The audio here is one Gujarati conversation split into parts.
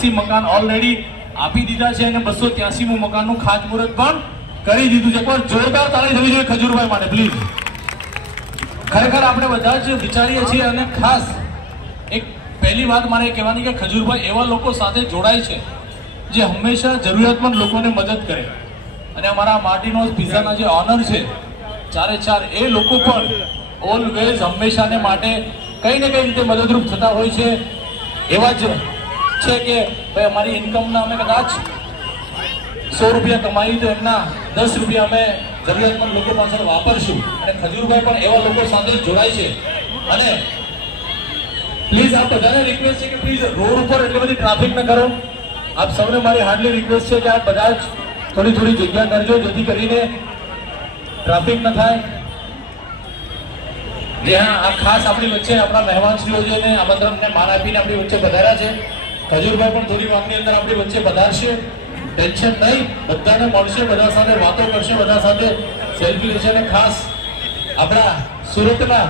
બસો મકાન ઓલરેડી આપી દીધા છે અને બસો ત્યાસીમું મકાનનું ખાતમુહૂર્ત પણ કરી દીધું છે. પણ જોરદાર તાળી થવી જોઈએ ખજૂરભાઈ માટે પ્લીઝ ખરેખર આપણે બધા જ વિચારીએ છીએ અને ખાસ એક પહેલી વાત મારે કહેવાની કે ખજૂરભાઈ એવા લોકો સાથે જોડાય છે જે હંમેશા જરૂરિયાતમંદ લોકોને મદદ કરે. અને અમારા માર્ટિનોઝ પિઝાના જે ઓનર છે, ચારે ચાર, એ લોકો પણ ઓલવેઝ હંમેશાને માટે કઈ ને કઈ રીતે મદદરૂપ થતા હોય છે. એવા જ છે કે ભાઈ અમારી ઇન્કમના અમે કદાચ સો રૂપિયા કમાઈ તો એમના દસ રૂપિયા અમે જરૂરિયાતમંદ લોકો પાછળ વાપરશું. અને ખજૂરભાઈ પણ એવા લોકો સાથે જોડાય છે. અને પ્લીઝ આપ બધાને રિક્વેસ્ટ છે કે પ્લીઝ રોડ ઉપર એટલી બધી ટ્રાફિક ન કરો. આપ સૌને મારી હાર્ડલી રિક્વેસ્ટ છે કે આપ બધા જ થોડી થોડી જગ્યા કરજો જેથી કરીને ટ્રાફિક ન થાય. જે હા, આ ખાસ આપણી વચ્ચે આપણા મહેમાનશ્રીઓ છે આમંત્રણને માન આપીને આપણી વચ્ચે પધાર્યા છે. ખજૂરભાઈ પણ થોડી વારની અંદર આપણી વચ્ચે પધારશે. ટેન્શન નહીં. બધાને મળશે, બધા સાથે વાતો કરશે, બધા સાથે સેલ્ફી લેશે અને ખાસ આપણા સુરતના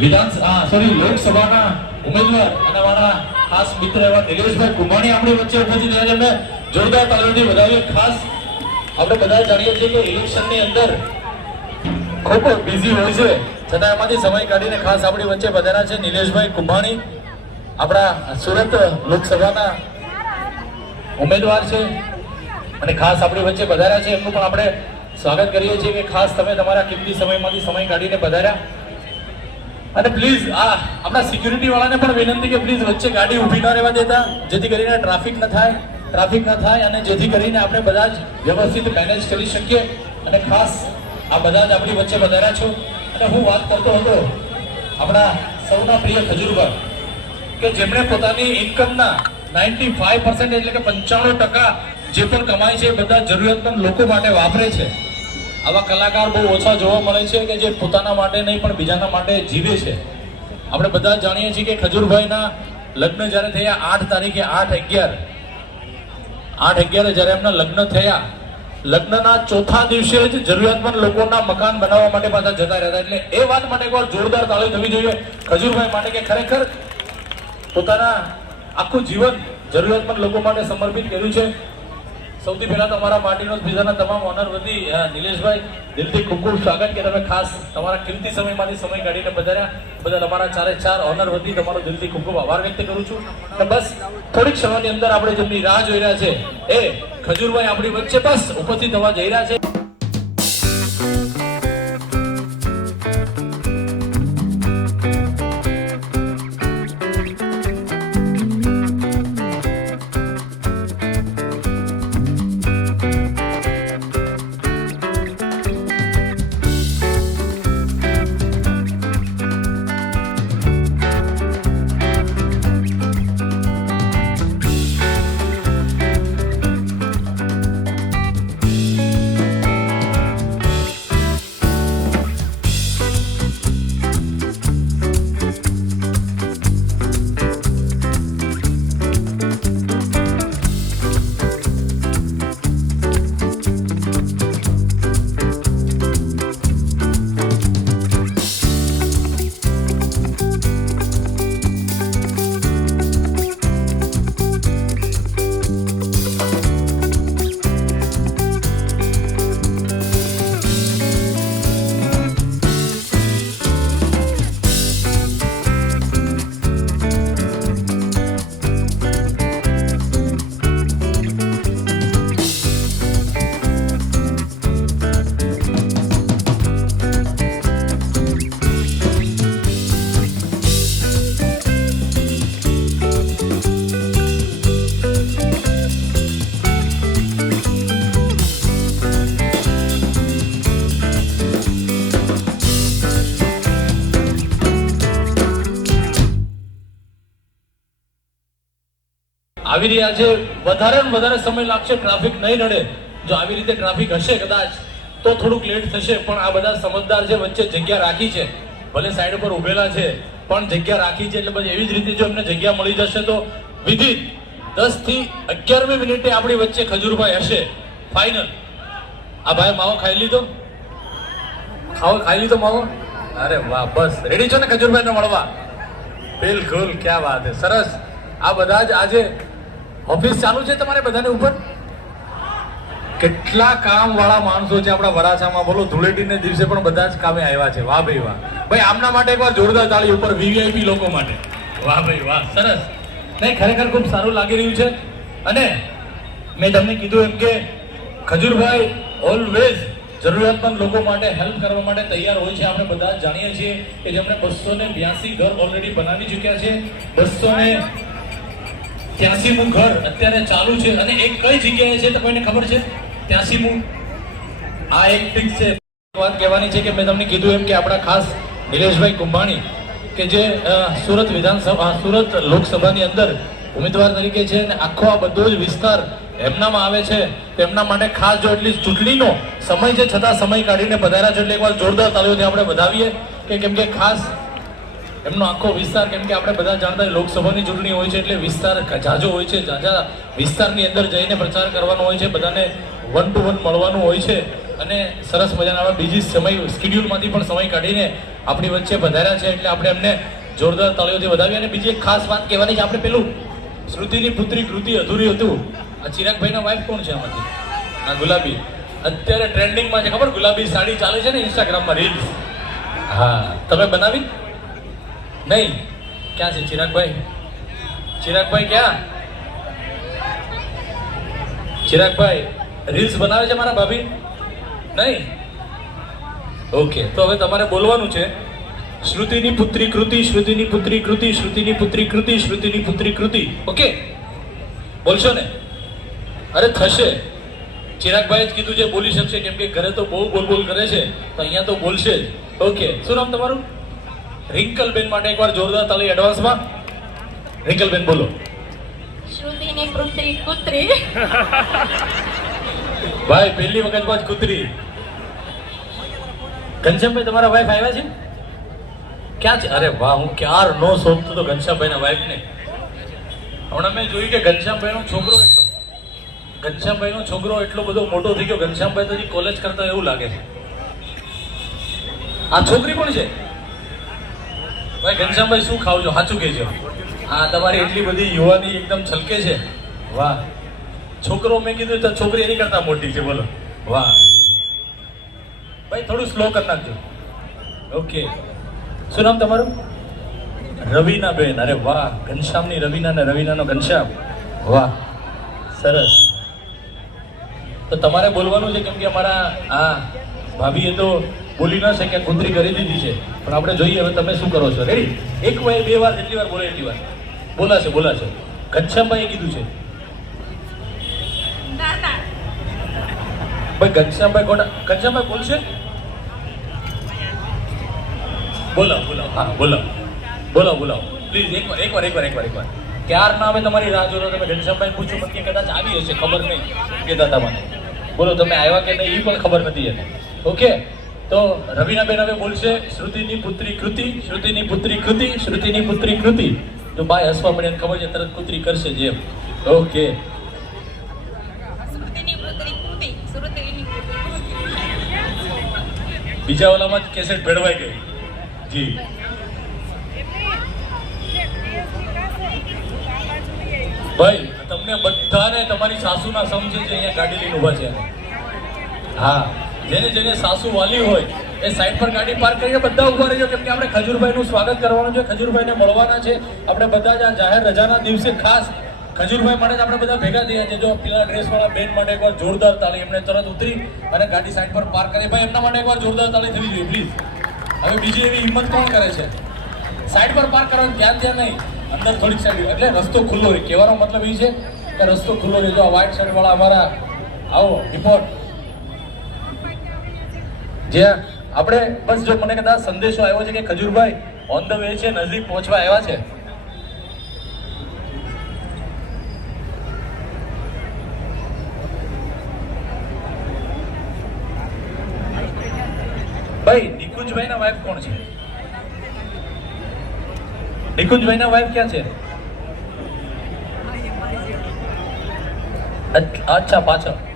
વિધાન સોરી લોકસભાના ઉમેદવાર અને અમારા ખાસ મિત્ર એવા નિલેશભાઈ કુંભાણી આપણી વચ્ચે ઉપસ્થિત રહ્યા છે અમે જોરદાર તાલીમથી વધાવીએ. ખાસ આપણે બધા જાણીએ છીએ કે ઇલેક્શનની અંદર ખૂબ બિઝી હોય છે. છતાં એમાંથી સમય કાઢીને ખાસ આપણી વચ્ચે વધારા છે નિલેશભાઈ કુંભાણી. આપણા સુરત લોકસભાના ઉમેદવાર છે અને ખાસ આપણી વચ્ચે પધાર્યા છે. એમનું પણ આપણે સ્વાગત કરીએ છીએ કે ખાસ તમે તમારા કિંમતી સમયમાંથી સમય કાઢીને પધાર્યા અને પ્લીઝ આ આપણા સિક્યુરિટી વાળાને પણ વિનંતી કે પ્લીઝ વચ્ચે ગાડી ઊભી ન રહેવા દેતા, જેથી કરીને ટ્રાફિક ન થાય ટ્રાફિક ન થાય અને જેથી કરીને આપણે બધા જ વ્યવસ્થિત મેનેજ કરી શકીએ. અને ખાસ આ બધા જ આપણી વચ્ચે વધાર્યા છો. અને હું વાત કરતો હતો આપણા સૌના પ્રિય ખજૂરભાઈ. કે જેમણે પોતાની ઇન્કમના નાઇન્ટી ફાઈવ પર્સન્ટ એટલે કે પંચાણું ટકા જે પણ કમાય છે એ બધા જરૂરિયાતમંદ લોકો માટે વાપરે છે. આવા કલાકાર બહુ ઓછા જોવા મળે છે કે જે પોતાના માટે નહીં, પણ બીજાના માટે જીવે છે. આપણે બધા જાણીએ છીએ કે ખજૂરભાઈના લગ્ન જ્યારે થયા આઠ તારીખે આઠ અગિયાર. આઠ અગિયારે જ્યારે એમના લગ્ન થયા, લગ્નના ચોથા દિવસે જ જરૂરિયાતમંદ લોકોના મકાન બનાવવા માટે પાછા જતા રહેતા. એટલે એ વાત માટે એકવાર જોરદાર તાળી થવી જોઈએ ખજૂરભાઈ માટે કે ખરેખર પોતાના આખું જીવન જરૂરિયાતમંદ લોકો માટે સમર્પિત કર્યું છે. સૌથી પહેલા તમારા અમારા બીજાના તમામ ઓનર વતી નિલેશભાઈ, દિલથી ખૂબ ખૂબ સ્વાગત કે તમે ખાસ તમારા કિંમતી સમયમાંથી સમય કાઢીને પધાર્યા. બધા અમારા ચારે ચાર ઓનર વતી તમારો દિલથી ખૂબ ખૂબ આભાર વ્યક્ત કરું છું. અને બસ થોડીક સમયની અંદર આપણે જેમની રાહ જોઈ રહ્યા છે એ ખજૂરભાઈ આપણી વચ્ચે બસ ઉપસ્થિત થવા જઈ રહ્યા છે. આવી રહ્યા છે વધારે ને વધારે સમય લાગશે ટ્રાફિક નહીં નડે. જો આવી રીતે ટ્રાફિક હશે કદાચ, તો થોડુંક લેટ થશે, પણ આ બધા સમજદાર છે વચ્ચે જગ્યા રાખી છે, ભલે સાઈડ પર ઉભેલા છે, પણ જગ્યા રાખી છે, એટલે પછી એવી જ રીતે જો એમને જગ્યા મળી જશે, તો વિધિન દસથી અગિયારમી મિનિટે આપણી વચ્ચે ખજૂરભાઈ હશે. ફાઇનલ આ ભાઈ માવો ખાઈ લીધો? ખાવો ખાઈ લીધો માવો? અરે વાહ, બસ. રેડી છો ને ખજૂરભાઈ ને મળવા? બિલકુલ, ક્યાં વાત છે. સરસ. આ બધા જ આજે ઓફિસ ચાલુ છે તમારે બધાને ઉપર? કેટલા કામ વાળા માણસો છે આપણા વરાછામાં? બોલો, ધૂળેટીને દિવસે પણ બધા જ કામે આવ્યા છે. વાહ ભાઈ વાહ. ભાઈ, આમના માટે એકવાર જોરદાર તાળી ઉપર વીવીઆઈપી લોકો માટે. વાહ ભાઈ વાહ, સરસ. નહીં, ખરેખર ખૂબ સારું લાગી રહ્યું છે. અને મેં તમને કીધું એમ કે ખજૂરભાઈ ઓલવેઝ જરૂરિયાતમંદ લોકો માટે હેલ્પ કરવા માટે તૈયાર હોય છે. આપણે બધા જાણીએ છીએ કે જેમણે બસો ને બ્યાસી ઘર ઓલરેડી બનાવી ચૂક્યા છે. બસો ને ત્યાસીમું ઘર અત્યારે ચાલુ છે અને એક કઈ જગ્યાએ છે તો કોઈને ખબર છે? ત્યાસીમું આ એક ફિક્સ છે વાત કહેવાની છે કે મેં તમને કીધું એમ કે આપણા ખાસ નિલેશભાઈ કુંભાણી કે જે સુરત વિધાનસભા સુરત લોકસભાની અંદર ઉમેદવાર તરીકે છે અને આખો આ બધો જ વિસ્તાર એમનામાં આવે છે. તેમના માટે ખાસ જો એટલી ચૂંટણીનો સમય છે, છતાં સમય કાઢીને પધાર્યા છે. એટલે એકવાર જોરદાર તાલીઓથી આપણે વધાવીએ કે કેમ કે ખાસ એમનો આખો વિસ્તાર કેમ કે આપણે બધા જાણતા લોકસભાની ચૂંટણી હોય છે એટલે વિસ્તાર જાજો હોય છે, જાજા વિસ્તારની અંદર જઈને પ્રચાર કરવાનો હોય છે, બધાને વન ટુ વન મળવાનું હોય છે અને સરસ મજાના આપણે બીજી સમય સ્કેડ્યુલમાંથી પણ સમય કાઢીને આપણી વચ્ચે વધાર્યા છે એટલે આપણે એમને જોરદાર તાળીઓથી વધાવી અને બીજી એક ખાસ વાત કહેવાની છે, આપણે પેલું શ્રુતિની પુત્રી કૃતિ અધૂરી હતું. આ ચિરાગભાઈના વાઇફ કોણ છે આમાંથી? આ ગુલાબી. અત્યારે ટ્રેન્ડિંગમાં છે, ખબર? ગુલાબી સાડી ચાલે છે ને ઇન્સ્ટાગ્રામમાં રીલ્સ હા, તમે બનાવી? નહીં. ક્યાં છે? ચિરાગભાઈ. ચિરાગભાઈ ક્યાં? ચિરાગભાઈ રીલ્સ બનાવે છે મારા ભાભી? નહીં. ઓકે, તો હવે તમારે બોલવાનું છે. શ્રુતિની પુત્રી કૃતિ, શ્રુતિની પુત્રી કૃતિ, શ્રુતિની પુત્રી કૃતિ, શ્રુતિની પુત્રી કૃતિ. ઓકે. બોલશો ને? અરે, થશે. ચિરાગભાઈ જ કીધું છે, બોલી શકશે, કેમ કે ઘરે તો બહુ બોલ બોલ કરે છે, તો અહીંયા તો બોલશે જ. ઓકે, શું નામ તમારું? રિંકલબેન માટે એકવાર જોરદાર તાળી એડવાન્સમાં રિંકલબેન બોલો. શ્રુતિની કૃત્રી પુત્રી ભાઈ પહેલી વખત બાદ કૂતરી. ઘનશ્યામભાઈ તમારા વાઈફ આવ્યા છે? ક્યાં છે? અરે વાહ હું ક્યાર નો શોધતો તો ઘનશ્યામભાઈના વાઈફ ને. હમણાં મેં જોયું કે ઘનશ્યામભાઈનો છોકરો ઘનશ્યામભાઈ નો છોકરો એટલો બધો મોટો થઈ ગયો. ઘનશ્યામભાઈ તો કોલેજ કરતા એવું લાગે છે. આ છોકરી કોણ છે? ભાઈ, ઘનશ્યામભાઈ, શું ખાવ છો? સાચું કહેજો. હા, તમારી એટલી બધી યુવાની એકદમ છલકે છે. વાહ. છોકરો, મેં કીધું તો છોકરી એની કરતા મોટી છે, બોલો. વાહ. ભાઈ, થોડું સ્લો કરી નાખજો. ઓકે શું નામ તમારું? રવિના બેન અરે વાહ. ઘનશ્યામની રવિના ને રવિનાનો ઘનશ્યામ. વાહ. સરસ. તો તમારે બોલવાનું છે, કેમ કે અમારા આ ભાભીએ તો બોલી ન શક્યા ખુંદરી કરી દીધી છે. પણ આપણે જોઈએ હવે તમે શું કરો છો? રેડી એક વાર બે વાર જેટલી વાર બોલે એટલી વાર. બોલાશે બોલાશે. ઘનશ્યામભાઈએ કીધું છે. ભાઈ ઘનશ્યામભાઈ કોટા ઘનશ્યામભાઈ બોલશે? બોલાવો બોલાવો. હા બોલાવો. બોલાવો બોલાવો. પ્લીઝ એકવાર એકવાર એકવાર એકવાર એકવાર ક્યાર ના આવે તમારી રાહ જોતો તમે ઘનશ્યામભાઈ પૂછો પણ કે કદાચ આવી હશે ખબર નહીં. કહેતા હતા મને. બોલો તમે આવ્યા કે નહીં એ પણ ખબર નથી એને. ઓકે તો રવિનાબેન હવે બોલશે શ્રુતિની પુત્રી કૃતિ શ્રુતિની પુત્રી કૃતિ શ્રુતિની પુત્રી કૃતિ. તો બાય હસવા મળે ખબર છે તરત પુત્રી કરશે જેમ ઓકે બીજા ઓલામાં જ કેસેટ ભેળવાઈ ગઈ. જી. ભાઈ તમને બધાને તમારી સાસુના સમજે છે અહીંયા ગાડી લઈને ઊભા છે. હા. જેને જેને સાસુ વાલી હોય, એ સાઈડ પર ગાડી પાર્ક કરીને બધા ઊભા રહીજો કેમ કે આપણે ખજૂરભાઈનું સ્વાગત કરવાનું છે, ખજૂરભાઈને મળવાના છે. આપણે બધા જ આ જાહેર રજાના દિવસે ખાસ ખજૂરભાઈ માટે જ આપણે બધા ભેગા થયા છે. જો પેલા ડ્રેસવાળા બેન માટે એકવાર જોરદાર તાળી એમને તરત ઉતરી અને ગાડી સાઈડ પર પાર્ક કરી. ભાઈ, એમના માટે એકવાર જોરદાર તાળી થવી જોઈએ પ્લીઝ હવે બીજી એવી હિંમત કોણ કરે છે? સાઈડ પર પાર્ક કરવાનું ધ્યાન ધ્યાન નહીં. અંદર થોડીક સાઈડ એટલે રસ્તો ખુલ્લો રહે કહેવાનો મતલબ એ છે કે રસ્તો ખુલ્લો રહે જો આ વ્હાઈટ શર્ટવાળા અમારા, આવો રિપોર્ટ જે આપણે બસ જો મને કદાચ સંદેશો આવ્યો છે કે ખજૂરભાઈ ઓન ધ વે છે, નજીક પહોંચવા આવ્યા છે. ભાઈ નિકુંજભાઈ ના વાઈફ કોણ છે? નિકુંજભાઈ ના વાઈફ ક્યાં છે? અચ્છા, પાછળ.